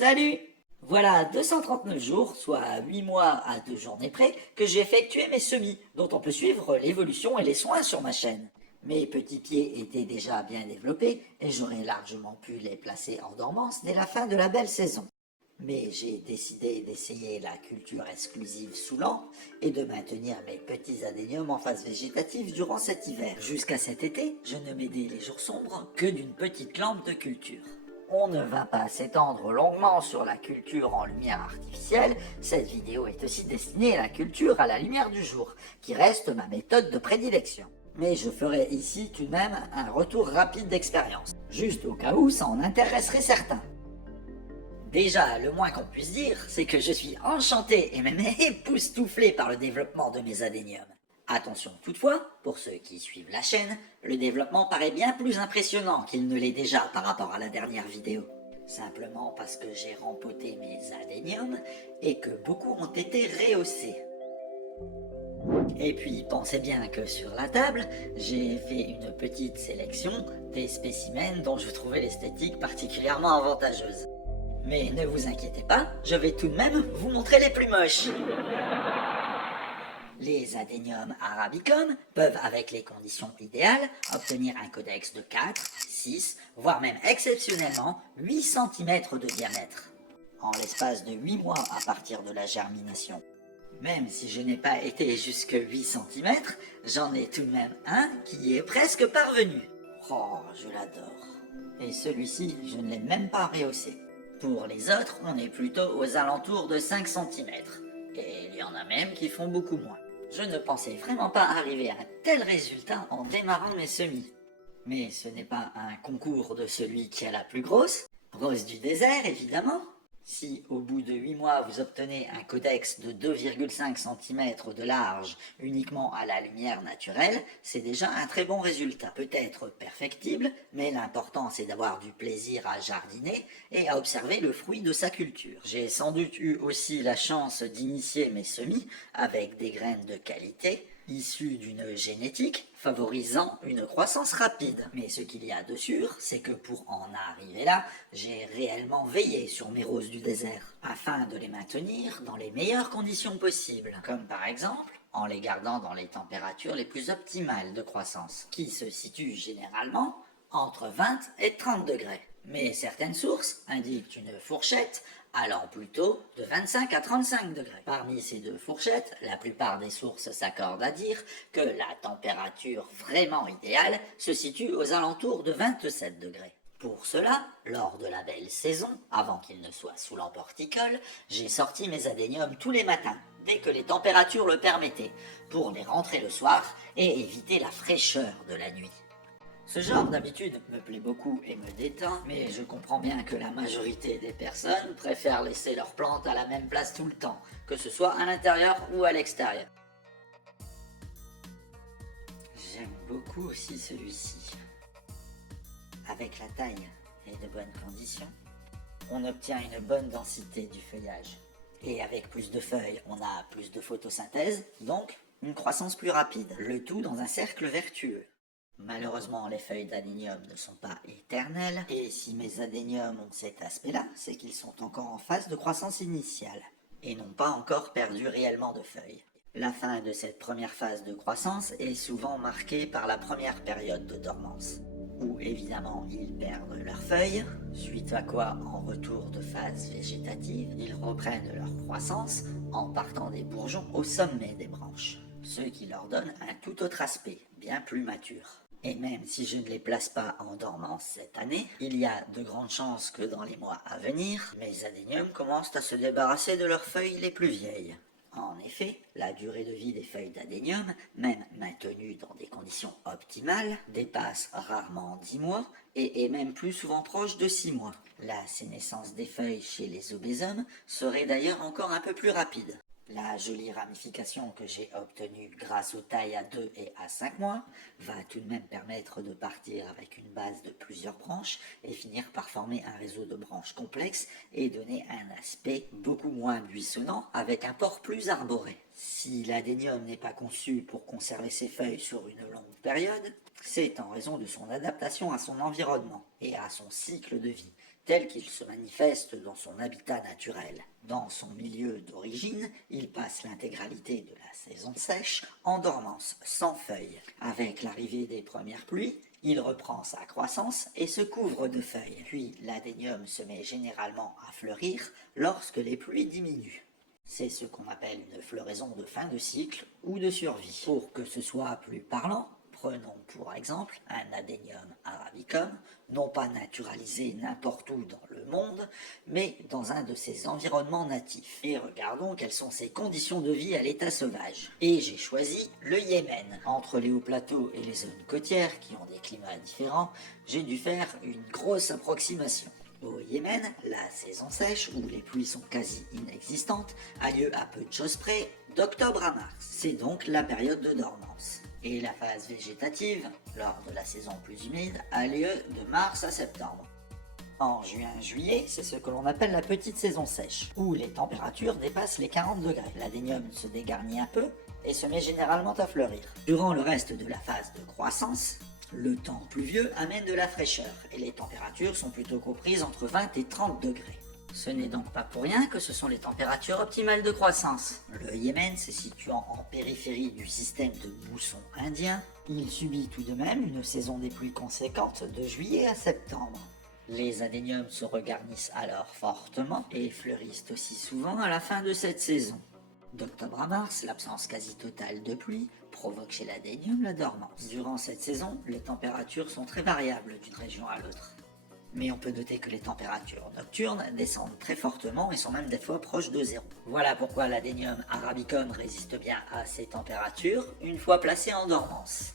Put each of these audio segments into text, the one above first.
Salut! Voilà 239 jours, soit 8 mois à 2 journées près, que j'ai effectué mes semis, dont on peut suivre l'évolution et les soins sur ma chaîne. Mes petits pieds étaient déjà bien développés et j'aurais largement pu les placer en dormance dès la fin de la belle saison. Mais j'ai décidé d'essayer la culture exclusive sous lampe et de maintenir mes petits adéniums en phase végétative durant cet hiver. Jusqu'à cet été, je ne m'aidais les jours sombres que d'une petite lampe de culture. On ne va pas s'étendre longuement sur la culture en lumière artificielle, cette vidéo est aussi destinée à la culture à la lumière du jour, qui reste ma méthode de prédilection. Mais je ferai ici tout de même un retour rapide d'expérience, juste au cas où ça en intéresserait certains. Déjà, le moins qu'on puisse dire, c'est que je suis enchanté et même époustouflé par le développement de mes adéniums. Attention toutefois, pour ceux qui suivent la chaîne, le développement paraît bien plus impressionnant qu'il ne l'est déjà par rapport à la dernière vidéo. Simplement parce que j'ai rempoté mes adéniums et que beaucoup ont été rehaussés. Et puis pensez bien que sur la table, j'ai fait une petite sélection des spécimens dont je trouvais l'esthétique particulièrement avantageuse. Mais ne vous inquiétez pas, je vais tout de même vous montrer les plus moches. Les adéniums arabicum peuvent, avec les conditions idéales, obtenir un codex de 4, 6, voire même exceptionnellement 8 cm de diamètre, en l'espace de 8 mois à partir de la germination. Même si je n'ai pas été jusque 8 cm, j'en ai tout de même un qui y est presque parvenu. Oh, je l'adore. Et celui-ci, je ne l'ai même pas rehaussé. Pour les autres, on est plutôt aux alentours de 5 cm. Et il y en a même qui font beaucoup moins. Je ne pensais vraiment pas arriver à un tel résultat en démarrant mes semis. Mais ce n'est pas un concours de celui qui a la plus grosse. Rose du désert, évidemment. Si au bout de 8 mois vous obtenez un codex de 2,5 cm de large uniquement à la lumière naturelle, c'est déjà un très bon résultat. Peut-être perfectible, mais l'important c'est d'avoir du plaisir à jardiner et à observer le fruit de sa culture. J'ai sans doute eu aussi la chance d'initier mes semis avec des graines de qualité, issues d'une génétique favorisant une croissance rapide. Mais ce qu'il y a de sûr, c'est que pour en arriver là, j'ai réellement veillé sur mes roses du désert, afin de les maintenir dans les meilleures conditions possibles, comme par exemple en les gardant dans les températures les plus optimales de croissance, qui se situent généralement entre 20 et 30 degrés. Mais certaines sources indiquent une fourchette allant plutôt de 25 à 35 degrés. Parmi ces deux fourchettes, la plupart des sources s'accordent à dire que la température vraiment idéale se situe aux alentours de 27 degrés. Pour cela, lors de la belle saison, avant qu'il ne soit sous lampe horticole, j'ai sorti mes adéniums tous les matins, dès que les températures le permettaient, pour les rentrer le soir et éviter la fraîcheur de la nuit. Ce genre d'habitude me plaît beaucoup et me détend, mais je comprends bien que la majorité des personnes préfèrent laisser leurs plantes à la même place tout le temps, que ce soit à l'intérieur ou à l'extérieur. J'aime beaucoup aussi celui-ci. Avec la taille et de bonnes conditions, on obtient une bonne densité du feuillage. Et avec plus de feuilles, on a plus de photosynthèse, donc une croissance plus rapide. Le tout dans un cercle vertueux. Malheureusement, les feuilles d'adénium ne sont pas éternelles, et si mes adéniums ont cet aspect-là, c'est qu'ils sont encore en phase de croissance initiale, et n'ont pas encore perdu réellement de feuilles. La fin de cette première phase de croissance est souvent marquée par la première période de dormance, où évidemment ils perdent leurs feuilles, suite à quoi, en retour de phase végétative, ils reprennent leur croissance en partant des bourgeons au sommet des branches, ce qui leur donne un tout autre aspect, bien plus mature. Et même si je ne les place pas en dormance cette année, il y a de grandes chances que dans les mois à venir, mes adéniums commencent à se débarrasser de leurs feuilles les plus vieilles. En effet, la durée de vie des feuilles d'adénium, même maintenues dans des conditions optimales, dépasse rarement 10 mois et est même plus souvent proche de 6 mois. La sénescence des feuilles chez les obésums serait d'ailleurs encore un peu plus rapide. La jolie ramification que j'ai obtenue grâce aux tailles à 2 et à 5 mois va tout de même permettre de partir avec une base de plusieurs branches et finir par former un réseau de branches complexe et donner un aspect beaucoup moins buissonnant avec un port plus arboré. Si l'adénium n'est pas conçu pour conserver ses feuilles sur une longue période, c'est en raison de son adaptation à son environnement et à son cycle de vie, tel qu'il se manifeste dans son habitat naturel. Dans son milieu d'origine, il passe l'intégralité de la saison sèche en dormance, sans feuilles. Avec l'arrivée des premières pluies, il reprend sa croissance et se couvre de feuilles. Puis l'adénium se met généralement à fleurir lorsque les pluies diminuent. C'est ce qu'on appelle une floraison de fin de cycle ou de survie. Pour que ce soit plus parlant, prenons pour exemple un adénium arabicum, non pas naturalisé n'importe où dans le monde, mais dans un de ses environnements natifs. Et regardons quelles sont ses conditions de vie à l'état sauvage. Et j'ai choisi le Yémen. Entre les hauts plateaux et les zones côtières, qui ont des climats différents, j'ai dû faire une grosse approximation. Au Yémen, la saison sèche, où les pluies sont quasi inexistantes, a lieu à peu de choses près d'octobre à mars. C'est donc la période de dormance. Et la phase végétative, lors de la saison plus humide, a lieu de mars à septembre. En juin-juillet, c'est ce que l'on appelle la petite saison sèche, où les températures dépassent les 40 degrés. L'adénium se dégarnit un peu et se met généralement à fleurir. Durant le reste de la phase de croissance, le temps pluvieux amène de la fraîcheur et les températures sont plutôt comprises entre 20 et 30 degrés. Ce n'est donc pas pour rien que ce sont les températures optimales de croissance. Le Yémen se situant en périphérie du système de mousson indien, il subit tout de même une saison des pluies conséquentes de juillet à septembre. Les adéniums se regarnissent alors fortement et fleurissent aussi souvent à la fin de cette saison. D'octobre à mars, l'absence quasi totale de pluie provoque chez l'adénium la dormance. Durant cette saison, les températures sont très variables d'une région à l'autre. Mais on peut noter que les températures nocturnes descendent très fortement et sont même des fois proches de zéro. Voilà pourquoi l'adénium arabicum résiste bien à ces températures une fois placé en dormance.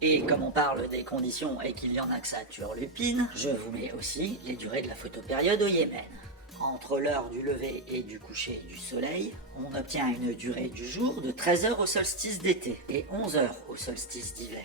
Et comme on parle des conditions et qu'il y en a que ça turlupine, je vous mets aussi les durées de la photopériode au Yémen. Entre l'heure du lever et du coucher du soleil, on obtient une durée du jour de 13 heures au solstice d'été et 11 heures au solstice d'hiver.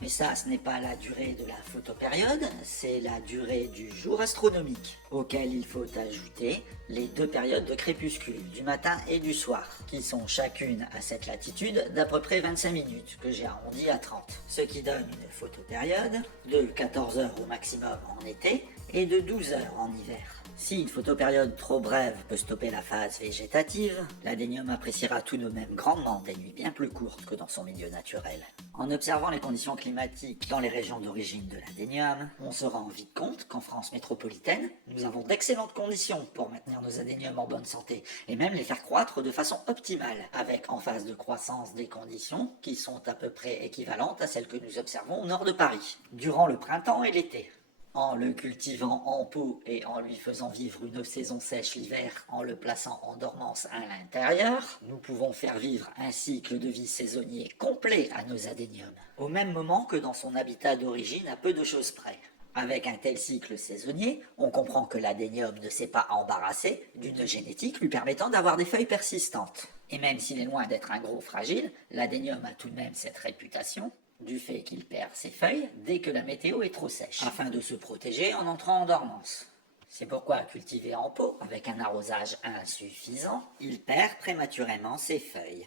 Mais ça, ce n'est pas la durée de la photopériode, c'est la durée du jour astronomique, auquel il faut ajouter les deux périodes de crépuscule, du matin et du soir, qui sont chacune à cette latitude d'à peu près 25 minutes, que j'ai arrondi à 30, ce qui donne une photopériode de 14 heures au maximum en été et de 12 heures en hiver. Si une photopériode trop brève peut stopper la phase végétative, l'adénium appréciera tout de même grandement des nuits bien plus courtes que dans son milieu naturel. En observant les conditions climatiques dans les régions d'origine de l'adénium, on se rend vite compte qu'en France métropolitaine, nous avons d'excellentes conditions pour maintenir nos adéniums en bonne santé et même les faire croître de façon optimale, avec en phase de croissance des conditions qui sont à peu près équivalentes à celles que nous observons au nord de Paris, durant le printemps et l'été. En le cultivant en pot et en lui faisant vivre une saison sèche l'hiver en le plaçant en dormance à l'intérieur, nous pouvons faire vivre un cycle de vie saisonnier complet à nos adéniums, au même moment que dans son habitat d'origine à peu de choses près. Avec un tel cycle saisonnier, on comprend que l'adénium ne s'est pas embarrassé d'une génétique lui permettant d'avoir des feuilles persistantes. Et même s'il est loin d'être un gros fragile, l'adénium a tout de même cette réputation du fait qu'il perd ses feuilles dès que la météo est trop sèche, afin de se protéger en entrant en dormance. C'est pourquoi, cultivé en pot, avec un arrosage insuffisant, il perd prématurément ses feuilles.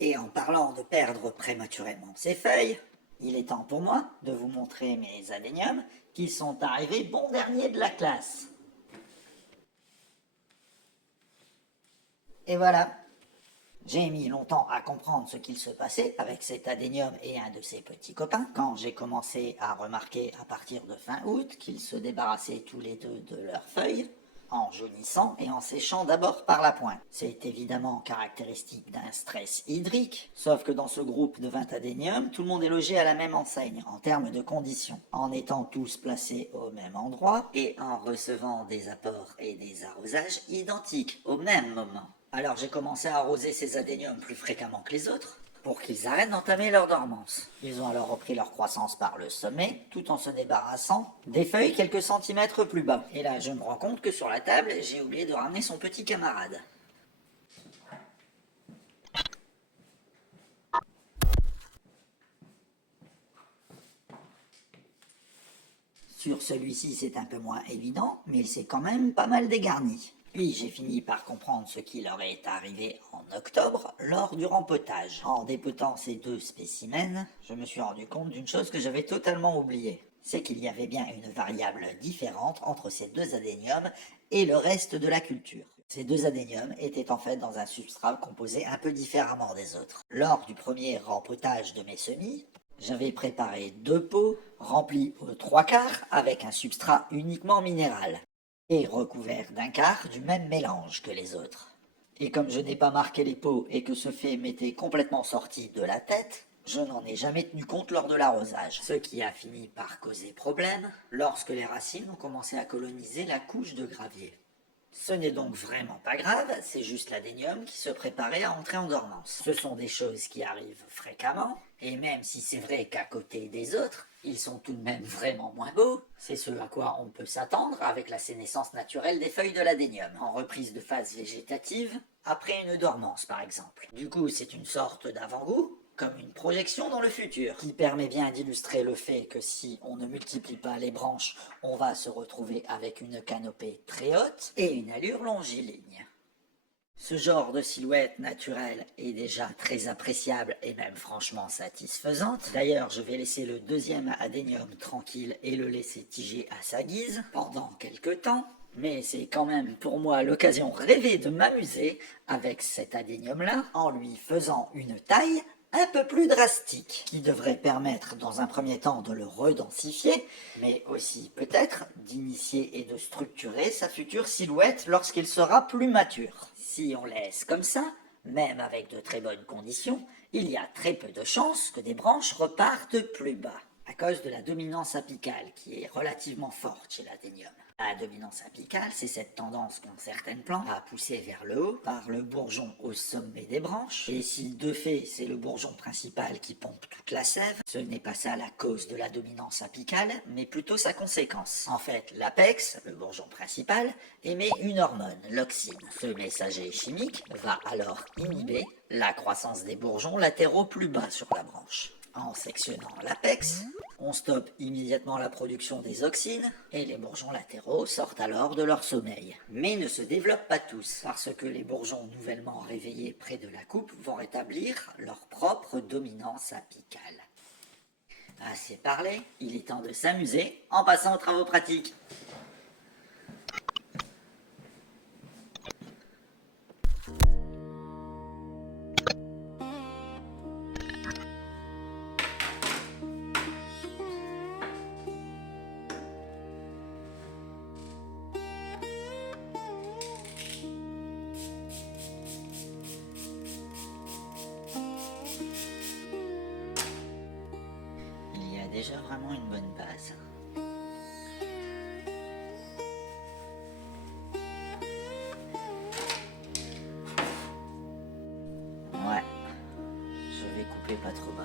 Et en parlant de perdre prématurément ses feuilles, il est temps pour moi de vous montrer mes adéniums qui sont arrivés bon dernier de la classe. Et voilà. J'ai mis longtemps à comprendre ce qu'il se passait avec cet adénium et un de ses petits copains, quand j'ai commencé à remarquer à partir de fin août qu'ils se débarrassaient tous les deux de leurs feuilles, en jaunissant et en séchant d'abord par la pointe. C'est évidemment caractéristique d'un stress hydrique, sauf que dans ce groupe de 20 adéniums, tout le monde est logé à la même enseigne en termes de conditions, en étant tous placés au même endroit et en recevant des apports et des arrosages identiques au même moment. Alors j'ai commencé à arroser ces adéniums plus fréquemment que les autres, pour qu'ils arrêtent d'entamer leur dormance. Ils ont alors repris leur croissance par le sommet, tout en se débarrassant des feuilles quelques centimètres plus bas. Et là je me rends compte que sur la table, j'ai oublié de ramener son petit camarade. Sur celui-ci c'est un peu moins évident, mais c'est quand même pas mal dégarni. Puis j'ai fini par comprendre ce qui leur est arrivé en octobre lors du rempotage. En dépotant ces deux spécimens, je me suis rendu compte d'une chose que j'avais totalement oubliée. c'est qu'il y avait bien une variable différente entre ces deux adéniums et le reste de la culture. Ces deux adéniums étaient en fait dans un substrat composé un peu différemment des autres. Lors du premier rempotage de mes semis, j'avais préparé 2 pots remplis aux 3/4 avec un substrat uniquement minéral et recouvert d'un quart du même mélange que les autres. Et comme je n'ai pas marqué les pots et que ce fait m'était complètement sorti de la tête, je n'en ai jamais tenu compte lors de l'arrosage, ce qui a fini par causer problème lorsque les racines ont commencé à coloniser la couche de gravier. Ce n'est donc vraiment pas grave, c'est juste l'adénium qui se préparait à entrer en dormance. Ce sont des choses qui arrivent fréquemment, et même si c'est vrai qu'à côté des autres, ils sont tout de même vraiment moins beaux, c'est ce à quoi on peut s'attendre avec la sénescence naturelle des feuilles de l'adénium, en reprise de phase végétative, après une dormance par exemple. Du coup, c'est une sorte d'avant-goût, comme une projection dans le futur, qui permet bien d'illustrer le fait que si on ne multiplie pas les branches, on va se retrouver avec une canopée très haute et une allure longiligne. Ce genre de silhouette naturelle est déjà très appréciable et même franchement satisfaisante. D'ailleurs, je vais laisser le deuxième adénium tranquille et le laisser tiger à sa guise pendant quelques temps. Mais c'est quand même pour moi l'occasion rêvée de m'amuser avec cet adénium-là en lui faisant une taille un peu plus drastique, qui devrait permettre dans un premier temps de le redensifier, mais aussi peut-être d'initier et de structurer sa future silhouette lorsqu'il sera plus mature. Si on laisse comme ça, même avec de très bonnes conditions, il y a très peu de chances que des branches repartent plus bas, à cause de la dominance apicale qui est relativement forte chez l'adénium. La dominance apicale, c'est cette tendance qu'ont certaines plantes à pousser vers le haut par le bourgeon au sommet des branches. Et si de fait c'est le bourgeon principal qui pompe toute la sève, ce n'est pas ça la cause de la dominance apicale, mais plutôt sa conséquence. En fait, l'apex, le bourgeon principal, émet une hormone, l'auxine. Ce messager chimique va alors inhiber la croissance des bourgeons latéraux plus bas sur la branche. En sectionnant l'apex, on stoppe immédiatement la production des auxines et les bourgeons latéraux sortent alors de leur sommeil. Mais ne se développent pas tous, parce que les bourgeons nouvellement réveillés près de la coupe vont rétablir leur propre dominance apicale. Assez parlé, il est temps de s'amuser en passant aux travaux pratiques. Il y a déjà vraiment une bonne base. Ouais, je vais couper pas trop bas.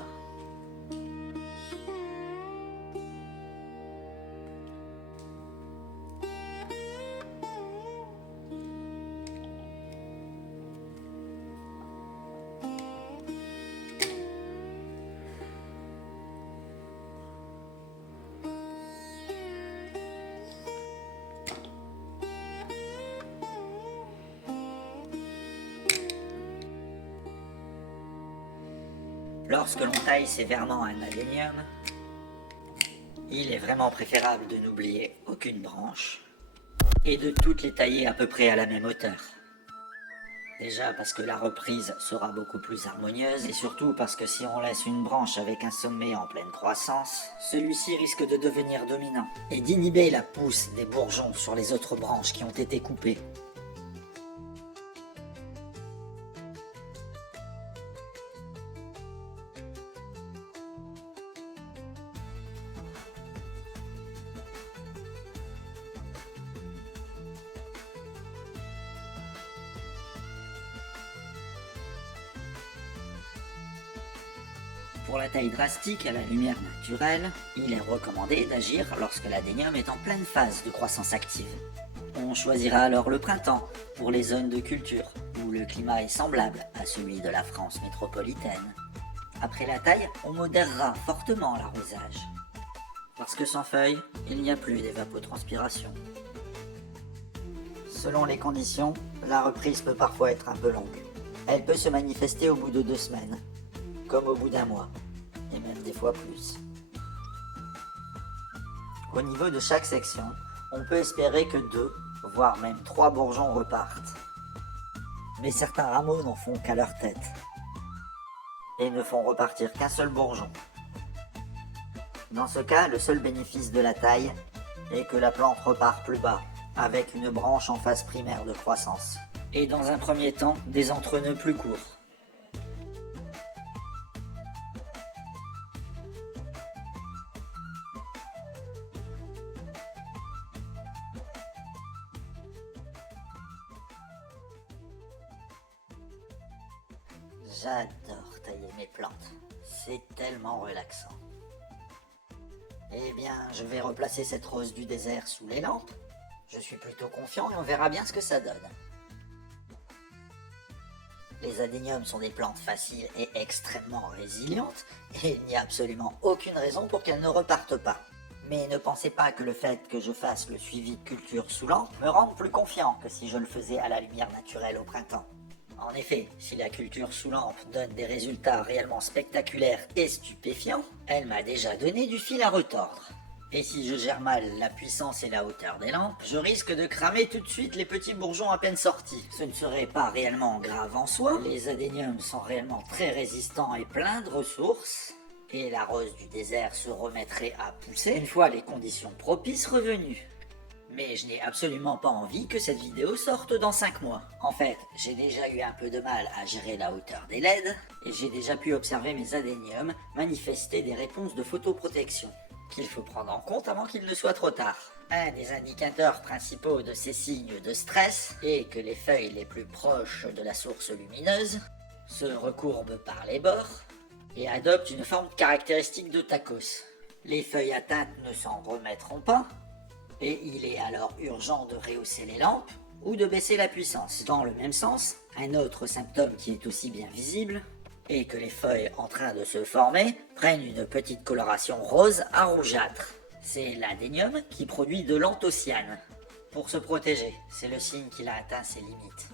Lorsque l'on taille sévèrement un adénium, il est vraiment préférable de n'oublier aucune branche et de toutes les tailler à peu près à la même hauteur. Déjà parce que la reprise sera beaucoup plus harmonieuse et surtout parce que si on laisse une branche avec un sommet en pleine croissance, celui-ci risque de devenir dominant et d'inhiber la pousse des bourgeons sur les autres branches qui ont été coupées. Pour la taille drastique à la lumière naturelle, il est recommandé d'agir lorsque l'adénium est en pleine phase de croissance active. On choisira alors le printemps pour les zones de culture où le climat est semblable à celui de la France métropolitaine. Après la taille, on modérera fortement l'arrosage. Parce que sans feuilles, il n'y a plus d'évapotranspiration. Selon les conditions, la reprise peut parfois être un peu longue. Elle peut se manifester au bout de 2 semaines, comme au bout d'1 mois, et même des fois plus. Au niveau de chaque section, on peut espérer que 2, voire même 3 bourgeons repartent. Mais certains rameaux n'en font qu'à leur tête et ne font repartir qu'un seul bourgeon. Dans ce cas, le seul bénéfice de la taille est que la plante repart plus bas, avec une branche en phase primaire de croissance. Et dans un premier temps, des entrenœuds plus courts. J'adore tailler mes plantes, c'est tellement relaxant. Eh bien, je vais replacer cette rose du désert sous les lampes. Je suis plutôt confiant et on verra bien ce que ça donne. Les adéniums sont des plantes faciles et extrêmement résilientes, et il n'y a absolument aucune raison pour qu'elles ne repartent pas. Mais ne pensez pas que le fait que je fasse le suivi de culture sous lampe me rende plus confiant que si je le faisais à la lumière naturelle au printemps. En effet, si la culture sous lampe donne des résultats réellement spectaculaires et stupéfiants, elle m'a déjà donné du fil à retordre. Et si je gère mal la puissance et la hauteur des lampes, je risque de cramer tout de suite les petits bourgeons à peine sortis. Ce ne serait pas réellement grave en soi, les adéniums sont réellement très résistants et pleins de ressources, et la rose du désert se remettrait à pousser une fois les conditions propices revenues. Mais je n'ai absolument pas envie que cette vidéo sorte dans 5 mois. En fait, j'ai déjà eu un peu de mal à gérer la hauteur des LED, et j'ai déjà pu observer mes adéniums manifester des réponses de photoprotection, qu'il faut prendre en compte avant qu'il ne soit trop tard. Un des indicateurs principaux de ces signes de stress est que les feuilles les plus proches de la source lumineuse se recourbent par les bords et adoptent une forme caractéristique de tacos. Les feuilles atteintes ne s'en remettront pas, et il est alors urgent de rehausser les lampes ou de baisser la puissance. Dans le même sens, un autre symptôme qui est aussi bien visible est que les feuilles en train de se former prennent une petite coloration rose à rougeâtre. C'est l'adénium qui produit de l'anthocyane. Pour se protéger, c'est le signe qu'il a atteint ses limites.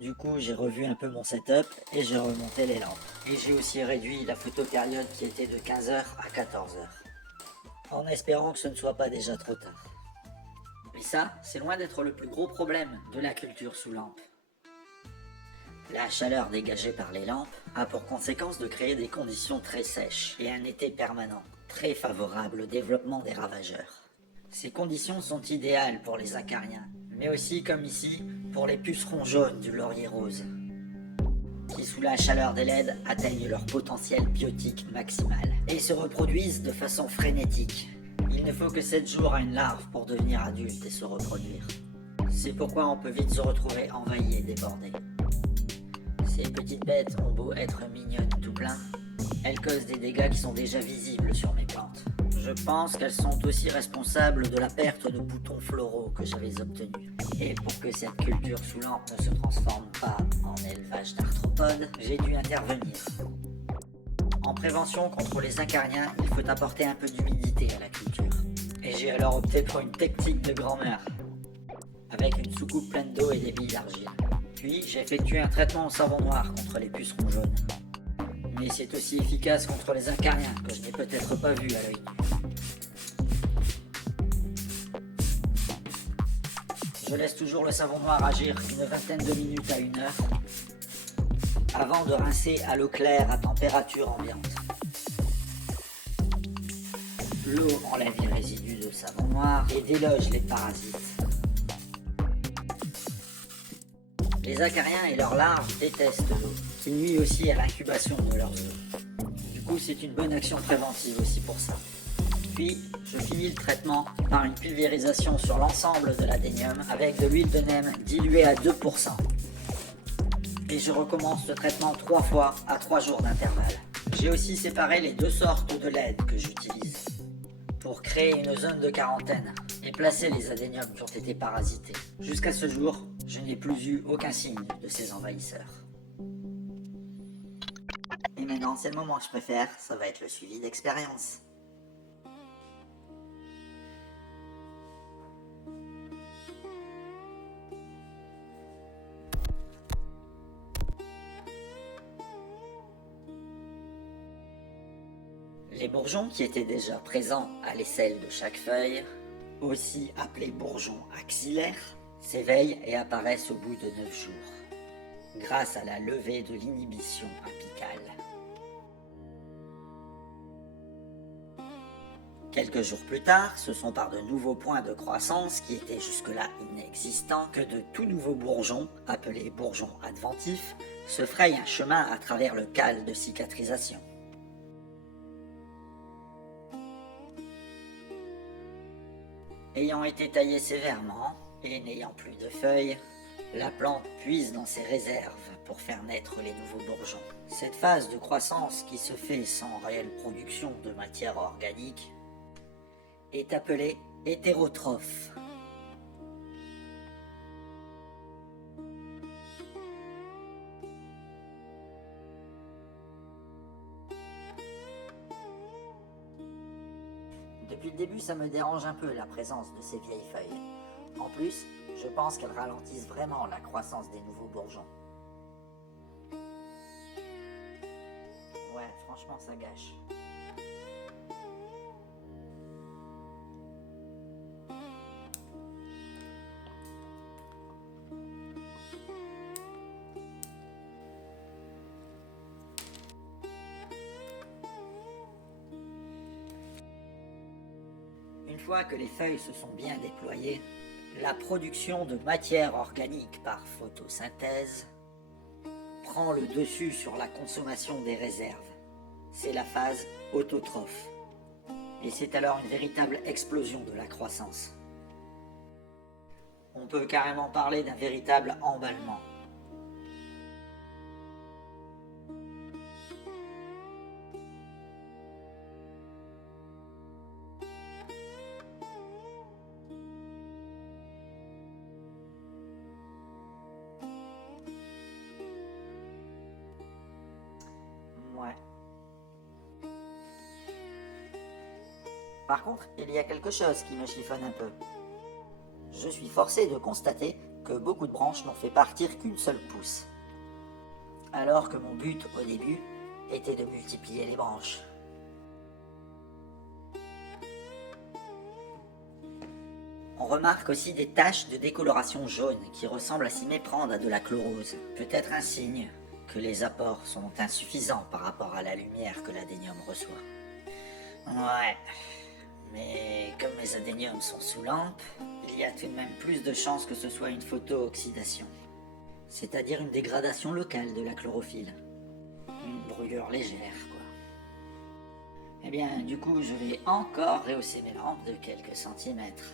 Du coup, j'ai revu un peu mon setup et j'ai remonté les lampes. Et j'ai aussi réduit la photopériode qui était de 15h à 14h. En espérant que ce ne soit pas déjà trop tard. Mais ça, c'est loin d'être le plus gros problème de la culture sous lampe. La chaleur dégagée par les lampes a pour conséquence de créer des conditions très sèches et un été permanent, très favorable au développement des ravageurs. Ces conditions sont idéales pour les acariens, mais aussi, comme ici, pour les pucerons jaunes du laurier rose, qui sous la chaleur des LED atteignent leur potentiel biotique maximal et se reproduisent de façon frénétique. Il ne faut que 7 jours à une larve pour devenir adulte et se reproduire. C'est pourquoi on peut vite se retrouver envahi et débordé. Ces petites bêtes ont beau être mignonnes tout plein, elles causent des dégâts qui sont déjà visibles sur mes plantes. Je pense qu'elles sont aussi responsables de la perte de boutons floraux que j'avais obtenus. Et pour que cette culture sous lampe ne se transforme pas en élevage d'arthropodes, j'ai dû intervenir. En prévention contre les acariens, il faut apporter un peu d'humidité à la culture. Et j'ai alors opté pour une technique de grand-mère, avec une soucoupe pleine d'eau et des billes d'argile. Puis j'ai effectué un traitement au savon noir contre les pucerons jaunes. Mais c'est aussi efficace contre les acariens que je n'ai peut-être pas vu à l'œil nu. Je laisse toujours le savon noir agir une vingtaine de minutes à 1 heure avant de rincer à l'eau claire à température ambiante. L'eau enlève les résidus de savon noir et déloge les parasites. Les acariens et leurs larves détestent l'eau, qui nuit aussi à l'incubation de leurs œufs. Du coup, c'est une bonne action préventive aussi pour ça. Puis, je finis le traitement par une pulvérisation sur l'ensemble de l'adénium avec de l'huile de neem diluée à 2%. Et je recommence ce traitement 3 fois à 3 jours d'intervalle. J'ai aussi séparé les 2 sortes de LED que j'utilise pour créer une zone de quarantaine et placer les adéniums qui ont été parasités. Jusqu'à ce jour, je n'ai plus eu aucun signe de ces envahisseurs. Et maintenant, c'est le moment que je préfère, ça va être le suivi d'expérience. Les bourgeons qui étaient déjà présents à l'aisselle de chaque feuille, aussi appelés bourgeons axillaires, s'éveillent et apparaissent au bout de 9 jours, grâce à la levée de l'inhibition apicale. Quelques jours plus tard, ce sont par de nouveaux points de croissance qui étaient jusque-là inexistants que de tout nouveaux bourgeons, appelés bourgeons adventifs, se frayent un chemin à travers le cal de cicatrisation. Ayant été taillés sévèrement et n'ayant plus de feuilles, la plante puise dans ses réserves pour faire naître les nouveaux bourgeons. Cette phase de croissance qui se fait sans réelle production de matière organique est appelée hétérotrophe. Depuis le début, ça me dérange un peu la présence de ces vieilles feuilles. En plus, je pense qu'elles ralentissent vraiment la croissance des nouveaux bourgeons. Ouais, franchement, ça gâche. Une fois que les feuilles se sont bien déployées, la production de matière organique par photosynthèse prend le dessus sur la consommation des réserves. C'est la phase autotrophe. Et c'est alors une véritable explosion de la croissance. On peut carrément parler d'un véritable emballement. Ouais. Par contre, il y a quelque chose qui me chiffonne un peu. Je suis forcé de constater que beaucoup de branches n'ont fait partir qu'une seule pousse. Alors que mon but au début était de multiplier les branches. On remarque aussi des taches de décoloration jaune qui ressemblent à s'y méprendre à de la chlorose. Peut-être un signe que les apports sont insuffisants par rapport à la lumière que l'adénium reçoit. Ouais, mais comme mes adéniums sont sous lampe, il y a tout de même plus de chances que ce soit une photooxydation, c'est-à-dire une dégradation locale de la chlorophylle. Une brûlure légère, quoi. Eh bien, du coup, je vais encore rehausser mes lampes de quelques centimètres.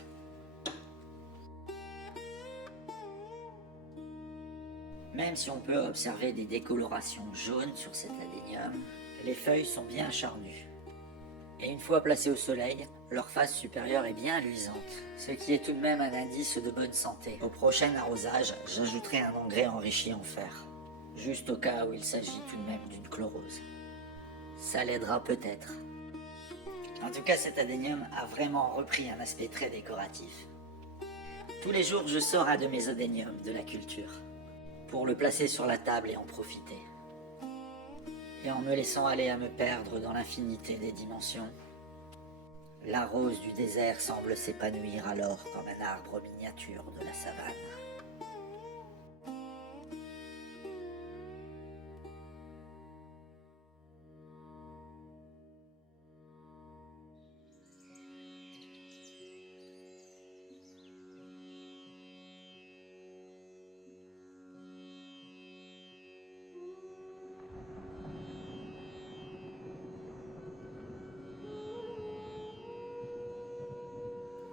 Même si on peut observer des décolorations jaunes sur cet adénium, les feuilles sont bien charnues. Et une fois placées au soleil, leur face supérieure est bien luisante, ce qui est tout de même un indice de bonne santé. Au prochain arrosage, j'ajouterai un engrais enrichi en fer, juste au cas où il s'agit tout de même d'une chlorose. Ça l'aidera peut-être. En tout cas, cet adénium a vraiment repris un aspect très décoratif. Tous les jours, je sors un de mes adéniums de la culture, pour le placer sur la table et en profiter. Et en me laissant aller à me perdre dans l'infinité des dimensions, la rose du désert semble s'épanouir alors comme un arbre miniature de la savane.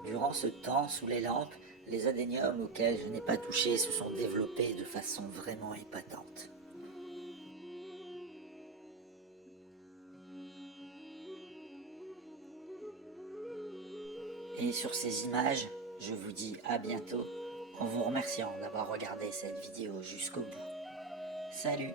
Durant ce temps, sous les lampes, les adéniums auxquels je n'ai pas touché se sont développés de façon vraiment épatante. Et sur ces images, je vous dis à bientôt en vous remerciant d'avoir regardé cette vidéo jusqu'au bout. Salut!